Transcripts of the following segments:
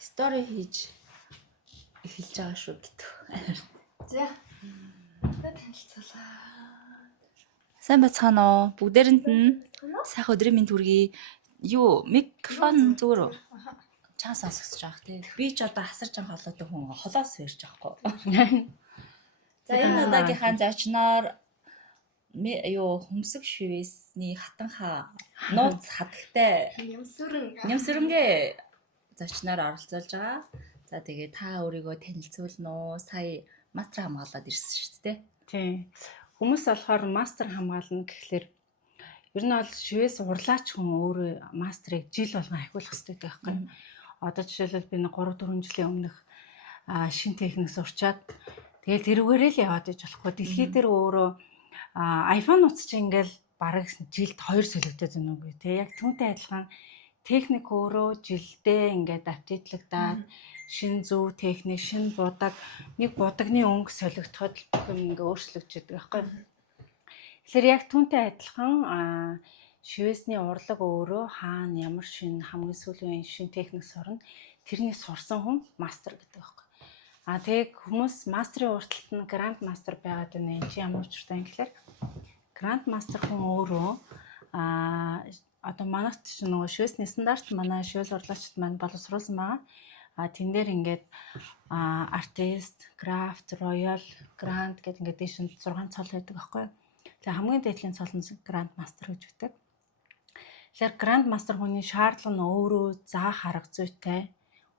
Story хийж эхэлж байгаа шүү гэдэг. За. Танилцуулаа. Сайн бацгаана уу? Бүгдээрэнд нь сайхан өдрийн мэнд хүргэе. Юу, микрофон зүгээр үү? Чаа сонсогч байгаа тий. Би ч одоо хасарч байгаа холоотой хүн холоос ярьж байхгүй. За энэ удаагийнхаа зочноор юу хөмсөг шивэсний хатанхаа нууц хатагтай нямсүрэнгээ зочноор оролцуулж байгаа. За тэгээ та өөрийгөө танилцуулна уу? Сая мастер хамгаалаад ирсэн шүү дээ. Тийм. Хүмүүс болохоор мастер хамгаална гэхлээр ер нь бол шивээс урлаач хүн өөрөө мастрыг жил болгон ахиулах хэрэгтэй байхгүй. Одоо жишээлбэл би 3-4 жилийн өмнөх шин техник сурчаад тэгэл тэрүүгээрээ л яваад иж болохгүй. Дэлхий дээр өөрөө iPhone утас чинь ингээл бараг жилд 2 солигдоод байна уу гэ. Яг түүнтэй адилхан техник өөрөө жилдээ ингээд апдейтлагдаад шин зөв техник, шин будаг, нэг будагны өнгө солигдоход ингээ өөрчлөгдөж байгаа байхгүй. Тэгэхээр яг түүнтэй адилхан шивэсний урлаг өөрөө хаана ямар шин хамгийн сүүлийн шин техник сурна тэрний сурсан хүн мастер гэдэг байхгүй. Тэг хүмүүс мастрын урталт нь гранд мастер байгаад байна. Энд чинь ямар учиртай юм гэхээр гранд мастер хүн өөрөө одоо манайд ч нөгөө шивэсний стандарт манай шивэс урлагчид маань боловсруулсан байгаа. Тэн дээр ингээд артист, крафт, роял, гранд гэдэг ингээд дэш 6 цол байдаг байхгүй. Тэгээ хамгийн дээдлийн цол нь гранд мастер гэж үүдэг. Тэгэхээр гранд мастер хүний шаардлага нь өөрөө заах арга зүйтэй,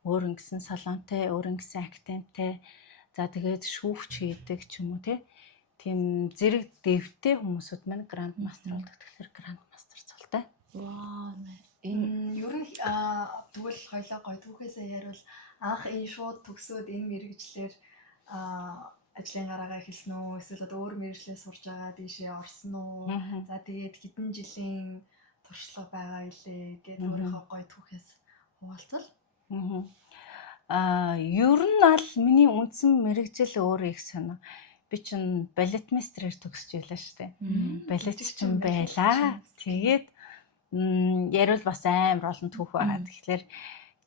өөр ингэсэн салонтой, өөр ингэсэн актемтэй, за тэгээд шүүгч хийдэг ч юм уу тийм зэрэг дэвтэй хүмүүсүүд маань гранд мастер болдог. Тэгэхээр гранд мастер цолтой. Вау. Энэ ер нь тэгвэл хоёлоо гой түүхээсээ яривал анх энэ шууд төгсөөд энэ мэрэгчлэр ажлын гараагаа эхэлсэн үү? Эсвэл одоо өөр мэрэгчлээ сурж байгаа дийшээ орсон уу? За тэгээд хэдэн жилийн туршлага байгаа илээ гэдэг өөрийнхөө гой түүхээс хуваалцвал. Ер нь аль миний үндсэн мэрэгжил өөр их сонио. Би чинь балетмейстерээр төгсөж ийлээ шүү дээ. Балетч чинь байлаа. Тэгээд яривал бас амар олон түүх байгаа. Тэгэхээр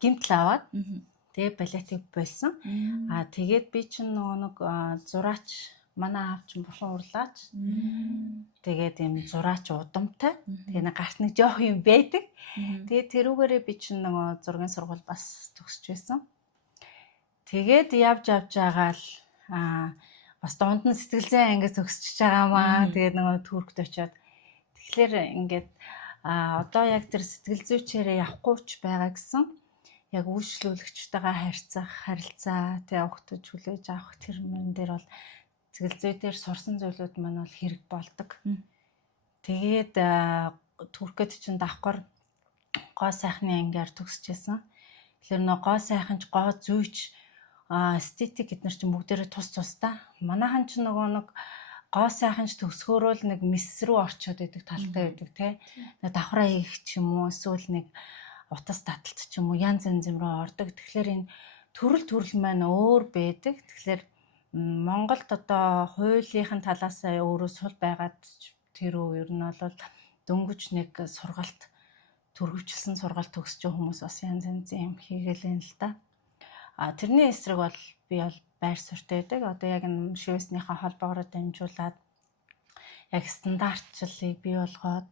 гимтэл аваад тэгээ балетыг болсон. Тэгээд би чинь нөгөө нэг зураач манай аав чинь бурхан урлаач. Тэгээд юм зураач удамтай. Тэгээ нэг гарт нэг жоох юм байдаг. Тэгээд тэрүүгээрээ би чинь нөгөө зургийн сургууль бас төгсөж байсан. Тэгээд явж байгаа л бас дунд нь сэтгэл зүйн ангид төгсөж байгаамаа. Тэгээд нөгөө Туркд очиод тэгэхээр ингээд одоо яг тэр сэтгэл зүйчээрээ явахгүй ч байгаа гэсэн яг үйлчлүүлэгчтэйгээ харьцах, харилцаа, явахтаж хүлээж авах тэр мөн дээр бол сэтгэл зүй дээр сурсан зүйлүүд маань бол хэрэг болдог. Тэгээд Туркэд чинь давхар гоо сайхны ангиар төгсөжсэн. Тэгэхээр нөгөө гоо сайханч, гоо зүйч, эстетик гэд нар чинь бүгдээрээ тус тустай. Манайхан ч нөгөө нэг гоо сайханч төгсгөөрөө л нэг мис рүү орчоод идэг талтай байдаг тий. Нэг давхраа хийх ч юм уу эсвэл нэг утас таталт ч юм уу янз янз руу ордог. Тэгэхээр энэ төрөл маань өөр байдаг. Тэгэхээр Монголд одоо хуулийнхын талаас өөрөө сул байгаад тэр үе ер нь бол дөнгөж нэг сургалт төрөвчлсэн сургалт төгсөж хүмүүс бас янз янз юм хийгээл л да. Тэрний эсрэг бол би бол байр суурьтай байдаг. Одоо яг энэ шивэснийхээ холбоогоор дамжуулаад яг стандартчлалыг бий болгоод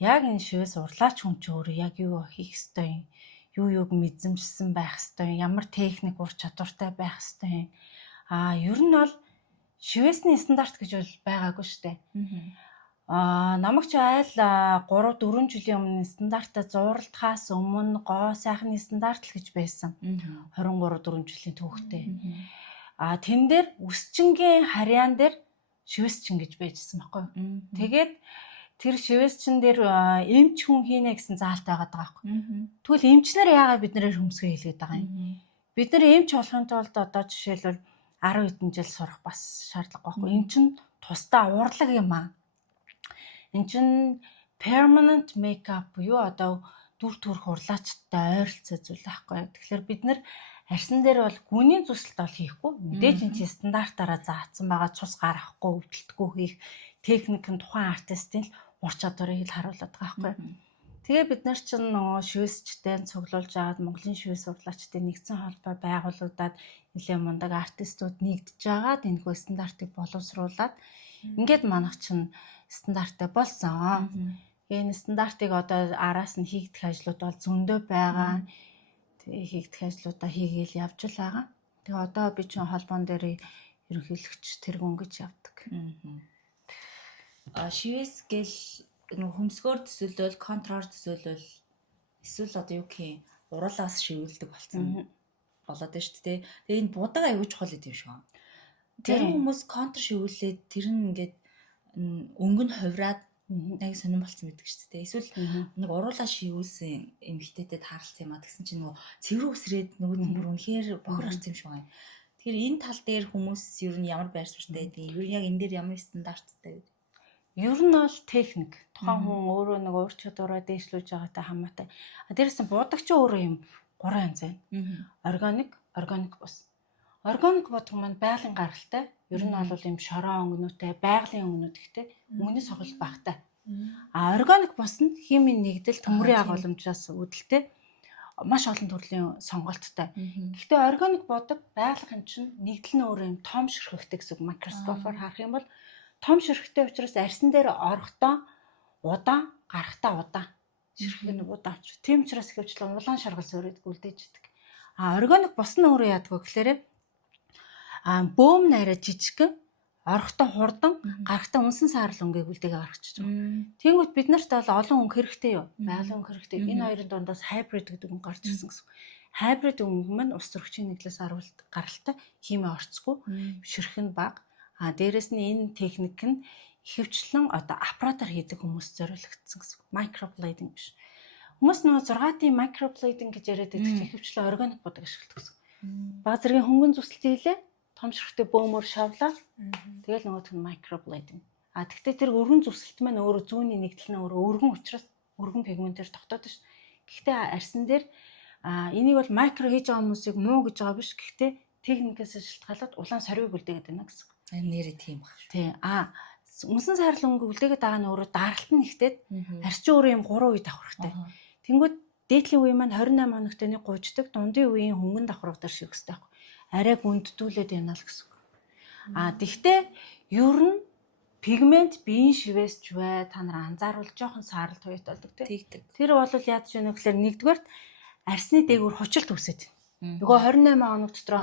яг энэ шивэс урлаач хүн ч өөрөө яг юу хийх ёстой юм, юуг мэдрэмжсэн байх ёстой юм, ямар техник ур чадвартай байх ёстой юм. Ер нь бол шивэсний стандарт гэж бол байгаагүй шүү дээ. Намайг ч айл 3-4 жилийн өмнө стандартаа зуралдахаас өмнө гоо сайхны стандарт л гэж байсан. 23-4 жилийн түүхтэй. Тэн дээр өсчингийн харьяан дээр шивэсчин гэж байжсэн байхгүй юу. Тэгээд тэр шивэсчин дээр эмч хүн хийнэ гэсэн заалтай байгаа байхгүй. Тэгвэл эмчнэр яагаад биднээр хөмсгөө хийлгээд байгаа юм. Бид нар эмч болохын тулд одоо жишээлбэл 10 хэдэн жил сурах бас шаардлага байхгүй. Энд чинь тусдаа урлаг юм аа. Энд чинь permanent makeup буюу одоо дүр төрх урлаачтай ойролцоо зүйл байхгүй. Тэгэхээр бид нар арьсан дээр бол гүний зүсэлт бол хийхгүй. Мэдээж энэ чинь стандартаараа заасан байгаа цус гаргахгүй, өвдөлтгүй хийх техник нь тухайн артистын ур чадварыг л харуулдаг байхгүй. Тэгээ бид нар чинь нөгөө шивэсчтэй цуглуулж аваад Монголын шивэс сурлаачтай нэгдсэн холбоо байгуулагдаад нэлээд мундаг артистууд нэгдэж агаад энэхүү стандартыг боловсруулад ингээд манайх чинь стандарттай болсон. Энэ стандартыг одоо араас нь хийгдэх ажлууд бол зөндөө байгаа. Тэгээ хийгдэх ажлуудаа хийгээл явж л байгаа. Тэгээ одоо би чинь холбоон дээр ерөнхийлөгч тэргүүн гэж явдаг. Шивэс гэл нэг хөмсгөр төсөөлөл, контроор төсөөлөл эсвэл одоо юу гэх юм уруулаас шивүүлдэг болсон болоод байна шүү дээ. Тэгээ энэ будаг аягүй чухал гэдэг юм шиг. Тэр хүмүүс контр шивүүлээд тэр нь ингээд өнгө нь хувраад нэг сонирн болцсон байдаг шүү дээ. Эсвэл нэг уруулаа шивүүлсэн эмэгтэйтэй тааралцсан юм а тэгсэн чинь нөгөө цэвэр үсрээд нөгөө бүр үнэхээр бохор харсан юм шиг байна. Тэгэхээр энэ тал дээр хүмүүс ер нь ямар байр суурьтай гэдэг, ер нь яг энэ дээр ямар стандарттай гэдэг. Ер нь бол техник. Тухайн хүн өөрөө нэг ур чадвараа дээшлүүлж байгаатай хамаатай. Дээрээс нь будаг ч өөрөө юм 3 янз байна. Органик бус. Органик бодох маань байгалийн гаралтай. Ер нь бол юм шороо өнгөнүүтэй, байгалийн өнгөнүүд ихтэй, өнгөний соголт багтай. Органик бус нь химийн нэгдэл төмрийн агуулмжаас үүдэлтэй маш олон төрлийн сонголттой. Гэхдээ органик бодог байгалийн чинь нэгдэл нь өөрөө юм том ширхэгтэй гэсэн микроскопоор харах юм бол том ширхэгтэй учраас арьсан дээр орохдоо удаан, гарахтаа удаан. Ширхэг нь удаан. Тийм учраас ихэвчлэн улаан шаргал суурьд гүлдэж идэг. Органик бос нь өөрөө яадаг вэ гэхээр бөөм нараа жижигхэн, орохдоо хурдан, гарахтаа унсан саарл өнгө гүлдээг гаргачихж байгаа. Тэнгүүт бид нарт бол олон өнгө хэрэгтэй юу? Байгалийн өнгө хэрэгтэй. Энэ хоёрын дундаас хайбрид гэдэг өнгө гарч ирсэн гэсэн. Хайбрид өнгө маань ус төрөгчийн нэгдлээс гаралтай химийн орцгүй, ширхэг нь бага. Дээрэс нь энэ техник нь ихэвчлэн одоо аппаратаар хийдэг хүмүүс зориулагдсан гэсэн. Microblading биш. Хүмүүс нөгөө 6-ийн microblading гэж яриад байдаг чинь ихэвчлэн органик бодог ашигладаг гэсэн. Бага зэргийн хөнгөн зүсэлт хийлээ, том ширхэгтэй бөөмөр шавлаа. Тэгэл нөгөөх нь microblading. Тэгтээ тэр өргөн зүсэлт маань өөрөө зүүнний нэгдэл нь өөрөө өргөн учраас өргөн пигментээр тогтоод ш. Гэхдээ арьсан дээр энийг бол микро хийж байгаа хүмүүсийг муу гэж байгаа биш. Гэхдээ техникээс шалтгаалаад улаан сорвиг үлдээгээд байна гэсэн. Нэрээ тийм баг. Тий. Унсан саарл өнгө үлдээгээд байгаа нь өөрөө даралт нь ихтэй. Арчин өөрөө юм 3 үе давхархтай. Тэнгүүд дээдлийн үе маань 28 хоногт нэг гуйждаг, дундын үеийн хөнгөн давхарга дээр шивэх хэрэгтэй байхгүй. Арай гүнддүүлээд байна л гэсэн. Тэгтээ ер нь пигмент биеийн шивээс ч бай та нар анзааруул жоохон саарл туйт болдог тий. Тэр бол яаж вэ гэхээр нэгдүгээрт арсны дээгүүр хучилт үсээд байна. Нөгөө 28 хоног дотор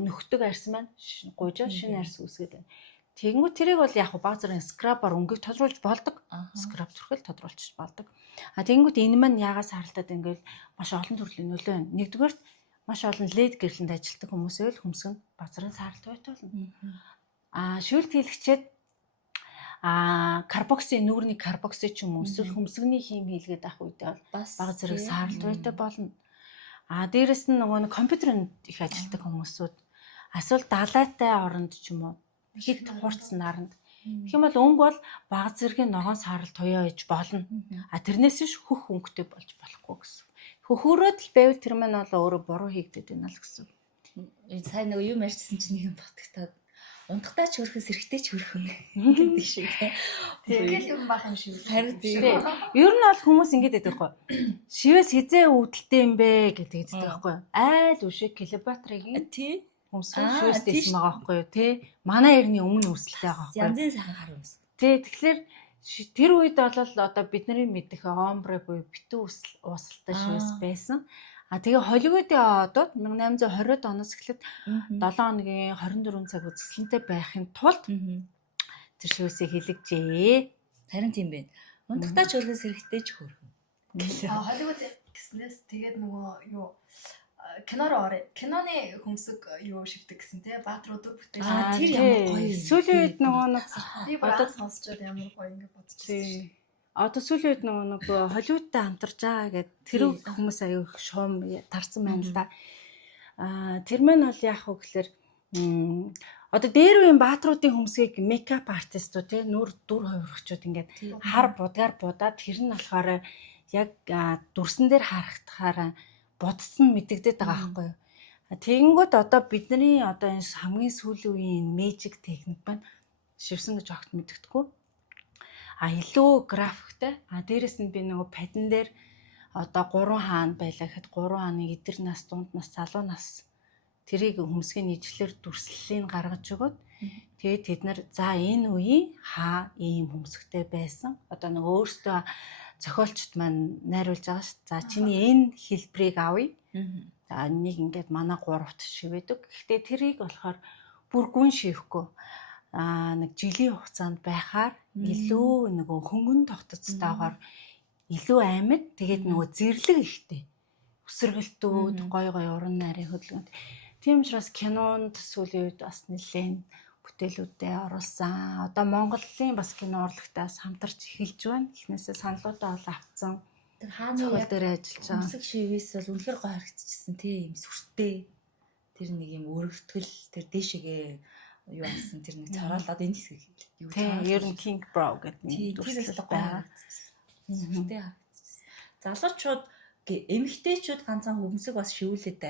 нөхдөг арьс маань гуйжаа шинэ арьс үсгээд байна. Тэгэнгүүт тэрийг бол яг баг зэрэг скрабаар өнгөийг тодруулж болдог. Скраб түрхэл тодруулж болдог. Тэгэнгүүт энэ маань яагаас харалтаад ингээл маш олон төрлийн нөлөө байна. Нэгдүгээрт маш олон лед гэрлэнд ажилладаг хүмүүсээ л хөмсгөн баг зэрэг сааралт байтуулна. Шүүлт хийлгчээд карбокси нүүрний карбокси ч юм уу эсвэл хөмсгөний хим хийлгээд авах үедээ бол баг зэрэг сааралт байтай болно. Дээрэс нь нөгөө компьютерт их ажилладаг хүмүүсүүд эсвэл далайтай оронд ч юм уу хэд хурц наранд. Тэгэх юм бол өнгө бол баг зэргийн ногоон саарал туяа иж болно. Тэрнээс биш хөх өнгөтэй болж болохгүй гэсэн. Хөхөрөөд л байвал тэр маань бол өөрөө буруу хийгдэт байна л гэсэн. Сайн нөгөө юм ярьчихсан чинь нэг юм батгтаад унтахтаа ч хөрөхөөс эрэхтэй ч хөрөх юм гэдэг шиг тийм. Тэгэл ер нь бах юм шиг. Харин ер нь бол хүмүүс ингэж байдаг байхгүй. Шивээс хизээ үүдэлтэй юм бэ гэдэг байдаг байхгүй. Айл үшээ килобатрыг тий Хөмсгөн шүүстэйсэн байгаа байхгүй юу тий. Манай эртний өмнө үүсэлтэй байгаа байхгүй. Янзын сайхан хар үс. Тий тэгэхээр тэр үед бол одоо бидний мэдэх омбре буюу битүү уусалтай шивээс байсан. Тэгээ Холливуудын одод 1820-ад оноос эхлээд 7 хоногийн 24 цаг үзэсгэлэнтэй байхын тулд тэр шивээсээ хилэгжээ. Харин тийм байна. Унтахтаа ч хөрөхөөс эрэхтэй ч хөрөх. Холливуд гэснээс тэгээд нөгөө юу киноны хөмсөг юу шивдэг гэсэн те баатрууд бүтээл. Тэр ямар гоё. Сүүлийн үед нөгөө би бодож сонсчод ямар гоё ингэ бодчихсон. Одоо сүүлийн үед нөгөө Холливуудтай хамтарч байгаа гэдэг тэр хүмүүс аягүй шуум тарцсан байна л да. Тэр маань бол яах вэ гэхээр одоо дээр үеийн баатруудын хөмсгийг мейкап артистууд те нүр дүр хувирагчуд ингээд хар будгаар будаад тэр нь болохоор яг дүрсэн дээр харахтахаар бодсон мэдэгдээд байгаа байхгүй юу. Тэгэнгүүт одоо бидний одоо энэ хамгийн сүүлийн үеийн мэжик техник байна. Шивсэн гэж огт мэддэггүй. илүү графиктэй. Дээрэс нь би нөгөө падан дээр одоо 3 хаана байлаа гэхэд 3 хааны эдэр нас, дунд нас, залуу нас тэрийг хөмсгийн ижлэр дүрслэлийг гаргаж өгöd. Тэгээд тэд нар за энэ үеийн ийм хөмсгтэй байсан. Одоо нөгөө өөртөө зохиолчд маань найруулж байгаа шүү. За чиний энэ хэлбэрийг авъя. За нэг ингээд манай 3-т шивэдэг. Гэхдээ тэрийг болохоор бүр гүн шивэхгүй. Нэг жилийн хугацаанд байхаар илүү нөгөө хөнгөн тогтцоотойгоор илүү амьд. Тэгээд нөгөө зэрлэг ихтэй. Үсэргэлтүүд, гой уран найрын хөдөлгөөнд. Тийм учраас кинонд сүүлийн үед бас нэлээд бүтээлүүдээ оруулсан. Одоо Монголын бас кино урлагтаас хамтарч эхэлж байна. Эхнээсээ саналуудаа ол авцсан. Хааны яг дээр ажиллаж байгаа. өмсөг шивээс бол үнэхээр гой харагдчихсан тийм сүртэй. Тэр нэг юм өргөтгөл тэр дээшээгээ юу асан тэр нэг цороолоод энэ хэсэг юу Тийм, ер нь King Brow гэдэг тийм нэг тэр дүрслэл л гой байгаа. харагдчихсан. Сүртэй харагдчихсан. Залуучууд эмэгтэйчүүд ганцхан хөмсөг бас шивүүлээд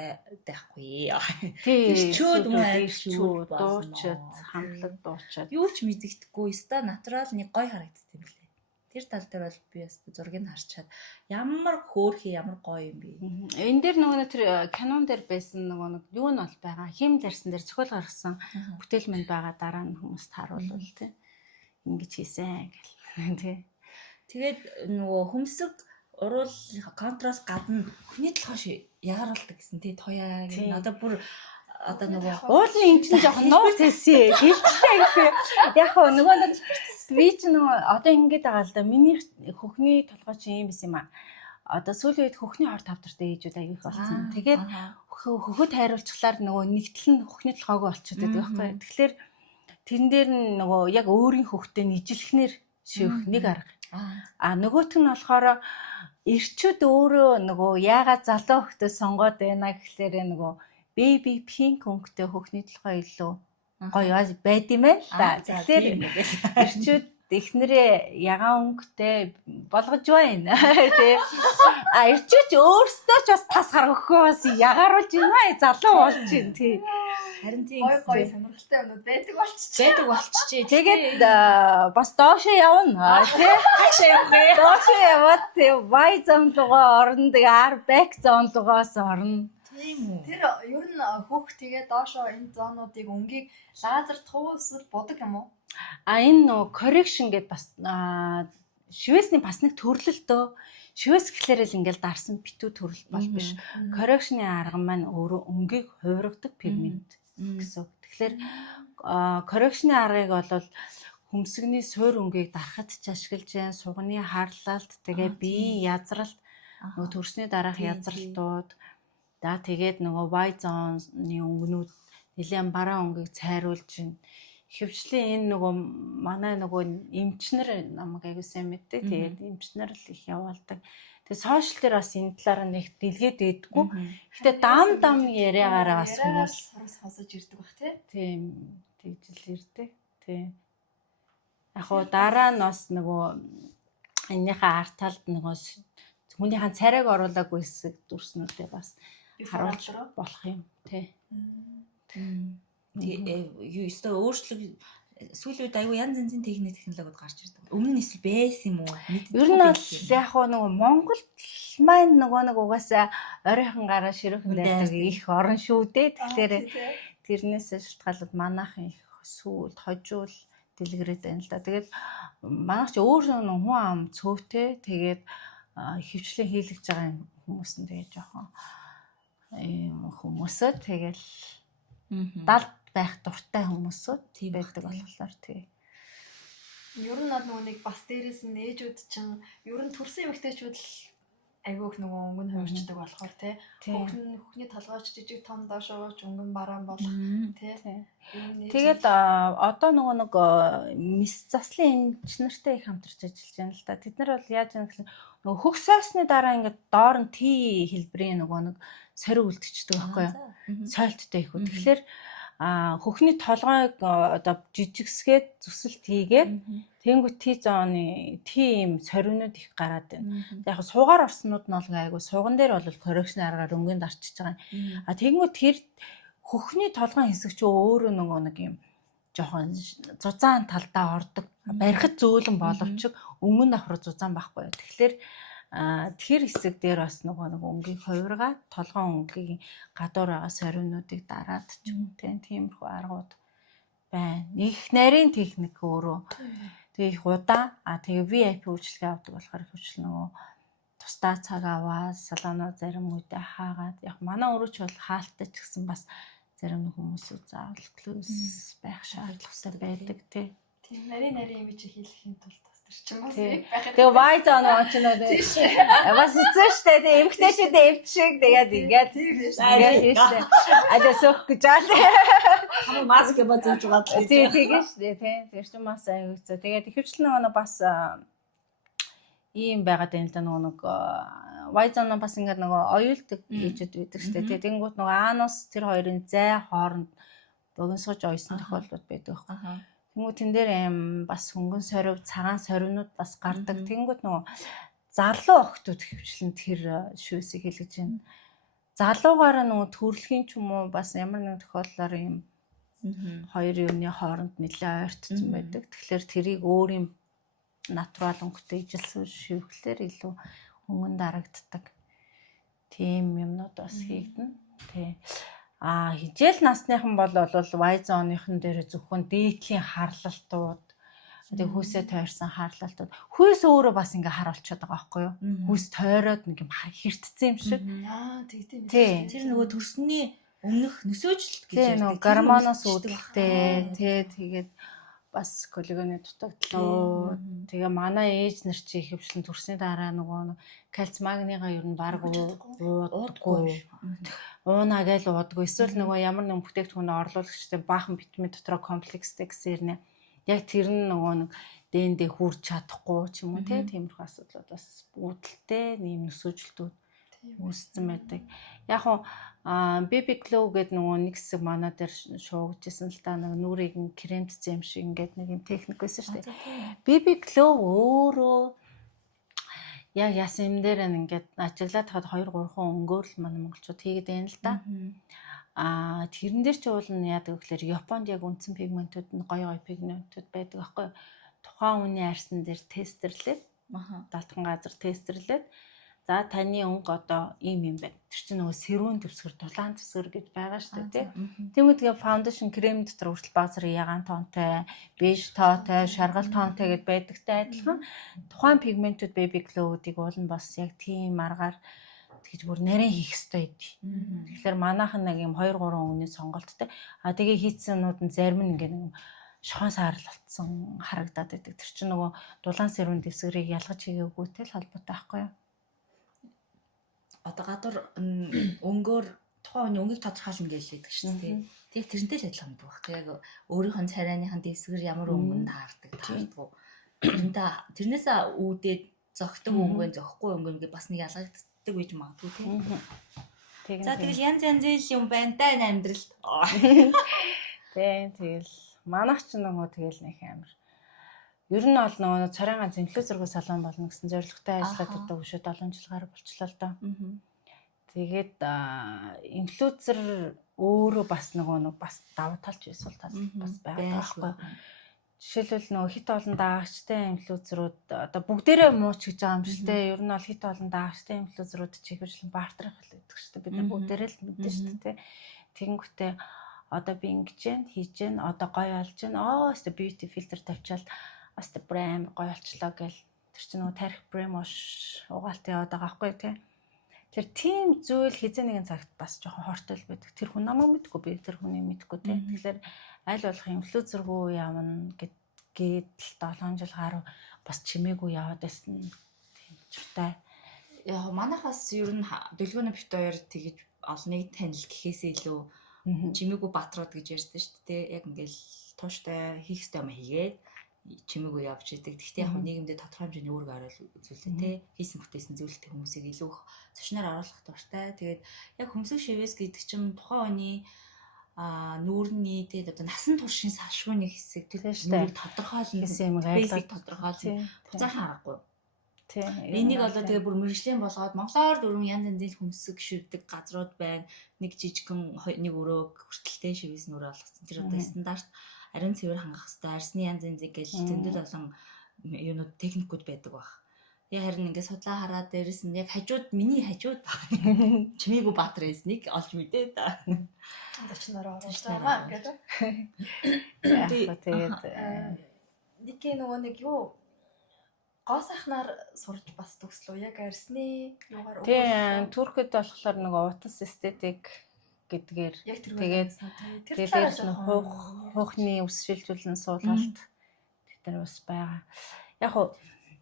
байхгүй. Тийм, чөөд мөн чөөд, шивүүлж дуучид, болно. хамтлаг дуучид. Юу ч мэддэхгүй өстой натурал нэг гой харагдсан юм лээ. Тэр тал дээр бол би бас зургийг харчаад ямар хөөрхий ямар гоё юм бэ. Энэ дээр нөгөө тэр кинон дээр байсан нөгөө нэг юу нь бол байгаа. Хим дарсан дээр зохиол гаргасан бүтээл мань байгаа дараа нь хүмүүст харуулвал тийм. Ингэж хийсэн гэл. Тийм. Тэгээд нөгөө хөмсөг уруул контраст гадна хүний толгой ягаруулдаг гэсэн тий тояа гэх нь одоо бүр одоо нөгөө Уулын юм чинь жоохон нууц хэлсэн. Гэлтэй гэхгүй. Яг нөгөө нэг би ч нөгөө одоо ингэж байгаа л да. Миний хөхний толгой чинь юм биш юм аа. Одоо сүүлийн үед хөхний хор тавдартай ээжүүд аяг их болсон. Тэгээд хөхөд хайруулчихлаар нөгөө нэгтэл нь хөхний толгойг олчиход байдаг байхгүй. Тэгэхээр тэрэн дээр нь нөгөө яг өөрийн хөхтэй нийжлэхнэр шивэх нэг арга. Нөгөөх нь болохоор эрчүүд өөрөө нөгөө яагаад залуу хөхтөө сонгоод байна гэхлээр нөгөө baby pink өнгөтэй хөхний толгой илүү гоё байд юм байна. Тэгэхээр эрчүүд эхнэрээ ягаан өнгөтэй болгож байна. Тэ. Эрчүүд өөрсдөө ч бас тас харгахгүй бас ягаруулж байна. Залуу болж байна. Тий. харин тийм гой сонирхолтой юмнууд байдаг болчихжээ. Тэгээд бас доошоо явна. Тэ. Хаашаа явах вэ? Доошоо яваад Y zone руугаа орно. Тэгээ R back zone руугаас орно. Тийм үү. Тэр ер нь хөөх тэгээ доошоо энэ зоонуудыг өнгийг лазер туусвал будаг юм уу? Энэ нөө correction гэдээ бас шивэсний бас нэг төрлөл дөө. Шивэс гэхлээр л ингээл дарсан битүү төрөл бол биш. Correction-ы арга маань өөрөө өнгийг хувиргадаг пигмент гэсэн. Тэгэхээр correction-ы аргыг бол хөмсгний суур өнгийг дарахад ч ашиглаж байна. Сугны харлалт, тэгээ биеийн язралт, нөгөө төрсний дараах язралтууд. За тэгээд нөгөө Y zone-ны өнгөнүүд нэлээд бараа өнгийг цайруулж байна. Хөвчлийн энэ нөгөө манай нөгөө эмчнэр намайг аягүй сайн мэддэг. Тэгээд эмчнэр л их явуулдаг. Тэгээд сошиал дээр бас энэ талаараа нэг дэлгээд байдгүй. Гэхдээ дам яриагаараа бас хүмүүс сонсож ирдэг бах тийм тэгжил ирдэг. Тийм. Яг хоо дараа нь бас нөгөө эннийхээ арт талд нөгөө хүнийхэн царайг оруулаагүй хэсэг дүрснүүдээ бас харуулж болох юм тий. Юу өстой өөрчлөг сүүлийн үед аюу янз янзын технологиуд гарч ирдэг. Өмнө нь эсвэл байсан юм уу? Ер нь бол яг хоо нөгөө Монголд маань нэг угаасаа оройхон гараа ширүүхэн байдаг их орон шүү дээ. Тэгэхээр тэрнээс шалтгаалаад манайхан их сүүлд хожуул дэлгэрээд байна л да. Тэгээд манайх ч өөр хүн ам цөөтэй тэгээд хөвчлэн хийлгэж байгаа хүмүүс нь тэгээд жоохон хүмүүсөө тэгэл далд байх дуртай хүмүүсүүд тийм байдаг болохоор тий. Ер нь нөгөө нэг бас дээрээс нь ээжүүд чинь ер нь төрсэн эмэгтэйчүүд л айгүйх нөгөө өнгө нь хувирчдаг болохоор тий. Хөхний толгойч жижиг том доошооч өнгөн бараан болох тий. Тэгээд одоо нөгөө нэг мис заслын эмчнэртэй их хамтарч ажиллаж байна л да. Тэд нар бол яаж юм гэхэл нөгөө хөх сойсны дараа ингээд доор нь Т хэлбэрийн нөгөө нэг сорив үлдчихдэг байхгүй юу? Сойлттой их үү. Тэгэхээр хөхний толгойг одоо жижигсгээд зүсэлт хийгээд тэнгуү Т зооны тийм соринууд их гараад байна. Яг суугаар орснууд нь бол айгу суган дээр бол коррекшн аргаар өнгөнд арчиж байгаа. Тэнгуү тэр хөхний толгойн хэсэг чи өөрөө нөгөө нэг юм жоохон зузаан талдаа ордог. Барихад зөөлөн боловч өмнө давхар зузаан байхгүй. Тэгэхээр тэр хэсэг дээр бас нөгөө нэг өнгийг хувиргаад толгоон өнгийн гадуур байгаа соринуудыг дараад ч юм тиймэрхүү аргууд байна. Их нарийн техник өөрөө. Тэгээ их удаа тэгээ VIP үйлчилгээ авдаг болохоор хөвчл нөгөө тусдаа цаг аваад салоноо зарим үедээ хаагаад яг манай өрөөч бол хаалттай ч гэсэн бас зарим хүмүүс заавал клоус байх шаардлагатай байдаг тий. Тийм нарийн юм чи хийлэхийн тулд бас тэр чинь бас Тий. байхад. Тэгээ вайз оноо ч нэ бас эцэн штэ тий эмгтээчүүд эвчиг тэгээд ингээд тийм штэ адасох гэж Хамаа маск бацж байгаа. тий тэгэж штэ тий тэр чинь бас аюуцаа тэгээд ихэвчлэн нөгөө бас ийм байгаад байна л да нөгөө вайз оноо бас ингээд нөгөө оюулдаг хийжэд байдаг штэ тий тэнгуут нөгөө аанус тэр хоёрын зай хооронд богиносгож ойсон тохиолдлууд байдаг байхгүй. Тэнгүү тэн дээр аим бас хөнгөн сорив, цагаан соринууд бас гардаг. Тэнгүүд нөгөө залуу охтууд хөвчлэн тэр шүүсийг хэлгэж байна. Залуугаараа нөгөө төрөлхийн ч юм уу бас ямар нэгэн тохиолдолоор юм хоёр юуны хооронд нэлээ ойртсон байдаг. Тэгэхээр тэрийг өөрийн натурал өнгөтэй ижилсэн шивглэр илүү өнгөнд дарагддаг. Тийм юмнууд бас хийгдэн. Тий. Хижээл насныхан бол вайз оныхон дээр зөвхөн дээдлийн харлалтууд тэгээ хүүсээ тойрсон харлалтууд хүйс өөрөө бас ингээ хар болчиход байгаа байхгүй юу? Хүүс тойроод нэг юм хэртцсэн юм шиг. Тэгдэм. Тэр нөгөө төрсний өмнөх нөсөөжлөлт гэж ярьдаг. Нөгөө гормоноос үүдэлтэй тэгээд бас коллагены дутагдлаа. Тэгээ манай ээж нар чи ихэвчлэн төрсний дараа нөгөө кальц магнигаа ер нь баг уудаггүй. Уунаа гээл уудаггүй. Эсвэл нөгөө ямар нэгэн бүтээгдэхүүнээ орлуулагчтай баахан витамин дотроо комплекстэй гэсээр нэ. Яг тэр нь нөгөө нэг дээндээ хүрч чадахгүй ч юм уу тиймэрхүү асуудлууд бас үүдэлтэй нэм нөсөөжлөлтүүд үүссэн байдаг. Яг нь Baby Glow гэдэг нөгөө нэг хэсэг манай дээр шуугдчихсан л та нүрийг кремтцсэн юм шиг ингээд нэг юм техник байсан шүү дээ. Baby Glow өөрөө яг яасан юм дээр ингээд ажиглаад хаад 2-3 өнгөөр л манай монголчууд хийгээд байна л да. Тэрэн дээр ч уулна яадаг гэхээр Японд яг үндсэн пигментүүд нь гоё пигментүүд байдаг аахгүй. Тухайн үний арьсан дээр тестэрлээд далтхан газар тестэрлээд за таны өнгө одоо ийм юм байна. Тэр чинь нөгөө сэрүүн төвсгэр, дулаан төвсгэр гэж байгаа шүү дээ, тийм. Тэгмээ тэгээ фаундейшн крем дотор хүртэл базар ягаан тонтой, беж тоотой, шаргал тонтой гэд байдагтай адилхан. Тухайн пигментүүд baby glow-уудыг уулна бас яг тийм аргаар тэгж бүр нарийн хийх ёстой идэв. Тэгэхээр манайхан нэг юм 2-3 өнгөний сонголттой. Тэгээ хийцсэнүүд нь зарим нь ингээ нэг шохон саарл болцсон харагдаад байдаг. Тэр чинь нөгөө дулаан сэрүүн төвсгэрийг ялгаж хийгээгүйтэй л холбоотой байхгүй юу? Одоо гадуур өнгөөр тухайн хүний өнгийг тодорхойлно гэж хэлдэг шүү дээ. Яг тэрнтэй л адилхан байх. Яг өөрийнх нь царайныхан дэвсгэр ямар өнгөнд таардаг. Тэрнээс үүдээд зөгтөг өнгөө зөхгүй өнгөө ингээ бас нэг ялгагддаг гэж магадгүй тийм. За тэгэл янз янзын юм байна да энэ амьдралд. Тэгэл манайх ч нөгөө тэгэл нэг амар. Ер нь бол нөгөө царай ганц инфлюенсергүй салон болно гэсэн зорилготой ажиллаад одоо өшөө 7 жил гаруй болчлоо л доо. Тэгээд инфлюенсер өөрөө бас нөгөө нэг бас давуу талч эсвэл бас байгаа байхгүй. Жишээлбэл нөгөө хит олон даагчтай инфлюенсерүүд одоо бүгдээрээ мууч гэж байгаа юм шүү дээ. Ер нь бол хит олон даагчтай инфлюенсерүүд чи ихвчлэн бартерах байдаг шүү дээ. Бид нар бүгдээрээ л мэдэн шүү дээ. Тэгэнгүүтээ одоо би ингэж хийж гэн одоо гоё болж гэн өстө beauty filter тавьчаал өстө брэм гоё болчлоо гэл тэр чинь нөгөө тарих брэм угаалт яваад байгаа байхгүй тий. Тэр тийм зүйл хизээ нэгэн цагт бас жоохон хортой л байдаг. Тэр хүн намайг мэдгүй би тэр хүнийг мэдгүй тий. Тэгэхээр аль болох инфлюенсергүй явна гээд 7 жил гаруй бас чимээгүй яваад байсан тийм чуртай. Яг манайхаас ер нь дэлгөөний бит хоёр тэгэж олныг танил гэхээсээ илүү чимээгүй батрууд гэж ярьдэн шүү дээ. Яг ингээл тууштай хийх ёстой юм хийгээд чимээгүй явж идэг. Гэхдээ яг нийгэмдээ тодорхой хэмжээний үүрэг хариул үзүүлсэн тий. Хийсэн бүтээсэн зүйлтэй хүмүүсийг илүү их зочноор оруулах дуртай. Тэгээд яг хөмсөг шивэс гэдэг чинь тухайн хүний нүүрний тэгээд одоо насан туршийн салшгууны хэсэг тэр тодорхойлно гэсэн юм айлгал тодорхойлно. Буцаахан аргагүй. Тий. Энийг одоо тэгээ бүр мэржлийн болгоод Монголоор дөрвөн янз янзын хөмсөг шивдэг газрууд байна. Нэг жижигхэн нэг өрөө хүртэлтэй шивээс нүрэ болгоцсон. Тэр одоо стандарт ариун цэвэр хангах хэрэгтэй, арсны янз янзыг гэж зөндөл олон юунууд техникүүд байдаг баг. Тэгээ харин ингээд судлаа хараад дээрэс нь яг миний хажууд Чимээгүй Баатар эснийг олж мэдээ та. Зочнороо оруулж байгаа гэдэг. Яг тэгээд Нэг нэг юу гоо сайхнаар сурж бас төгслөө. Яг арсны юугаар тийм Туркид болохоор нөгөө утас эстетик гэдгээр яг тэгээд тэр дээр нь хуухны өсшилжүүлэн суулгалт тэр бас байгаа. Яг уу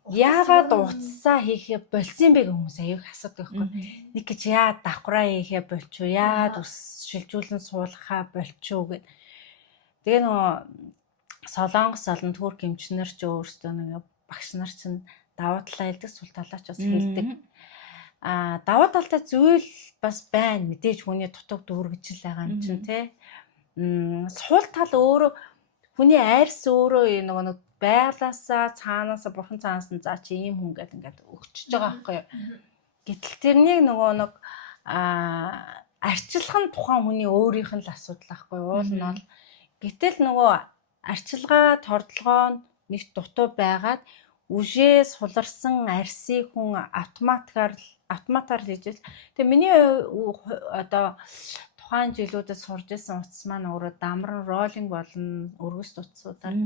яагаад утасаа хийхээ болсон бэ гэх хүмүүс аюух асуудаг байхгүй. Нэг гэж яа давхраа хийхээ болчихоо, яад өсшилжүүлэн суулгахаа болчихоо гэд. Тэгээ нөгөө Солонгос олон Турк эмчнэр ч өөрсдөө нэг багш нар чинь давуу талаа хэлдэг, сул талаа ч бас хэлдэг. Давуу талтай зүйл бас байна. Мэдээж хүний дутаг дүүргэж л байгаа юм чинь тий. Сул тал өөрөө хүний айрс өөрөө нэг байглаасаа цаанаасаа бурхан цаанаас нь за чи ийм хүн гэдэг ингээд өгчөж байгаа байхгүй юу. Гэтэл тэрнийг нэг арчилах нь тухайн хүний өөрийнх нь л асуудал байхгүй юу. Уул нь бол гэтэл арчилгаа тордлогоо нэг дутуу байгаад үжээ суларсан арсыг хүн автоматар хийж. Тэгээ миний одоо тухайн жилүүдэд сурж исэн утас маань өөрөө дамран роллинг болон өргөс утасуудаар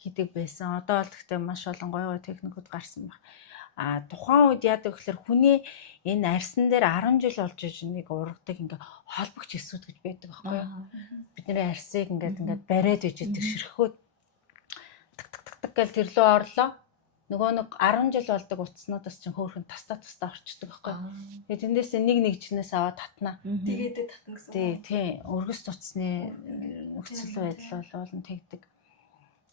хийдэг байсан. Одоо бол гэхдээ маш олон гоё техникүүд гарсан байна. Тухайн үед яадаг гэхээр хүний энэ арсан дээр 10 жил болж иж нэг ургадаг ингээ холбогч эсүүд гэж байдаг байхгүй юу. Бидний арсыг ингээд бариад иж идэг ширхгүүд так гэл тэр лөө орлоо. Нэг 10 жил болдог утаснуудаас чинь хөөхөн тастаа орчдөг байхгүй. Тэгээд тэндээс нэг жинээс аваад татнаа. Тэгээд татна гэсэн. Тий. Өргөс утасны нөхцөл байдал болон тэгдэг.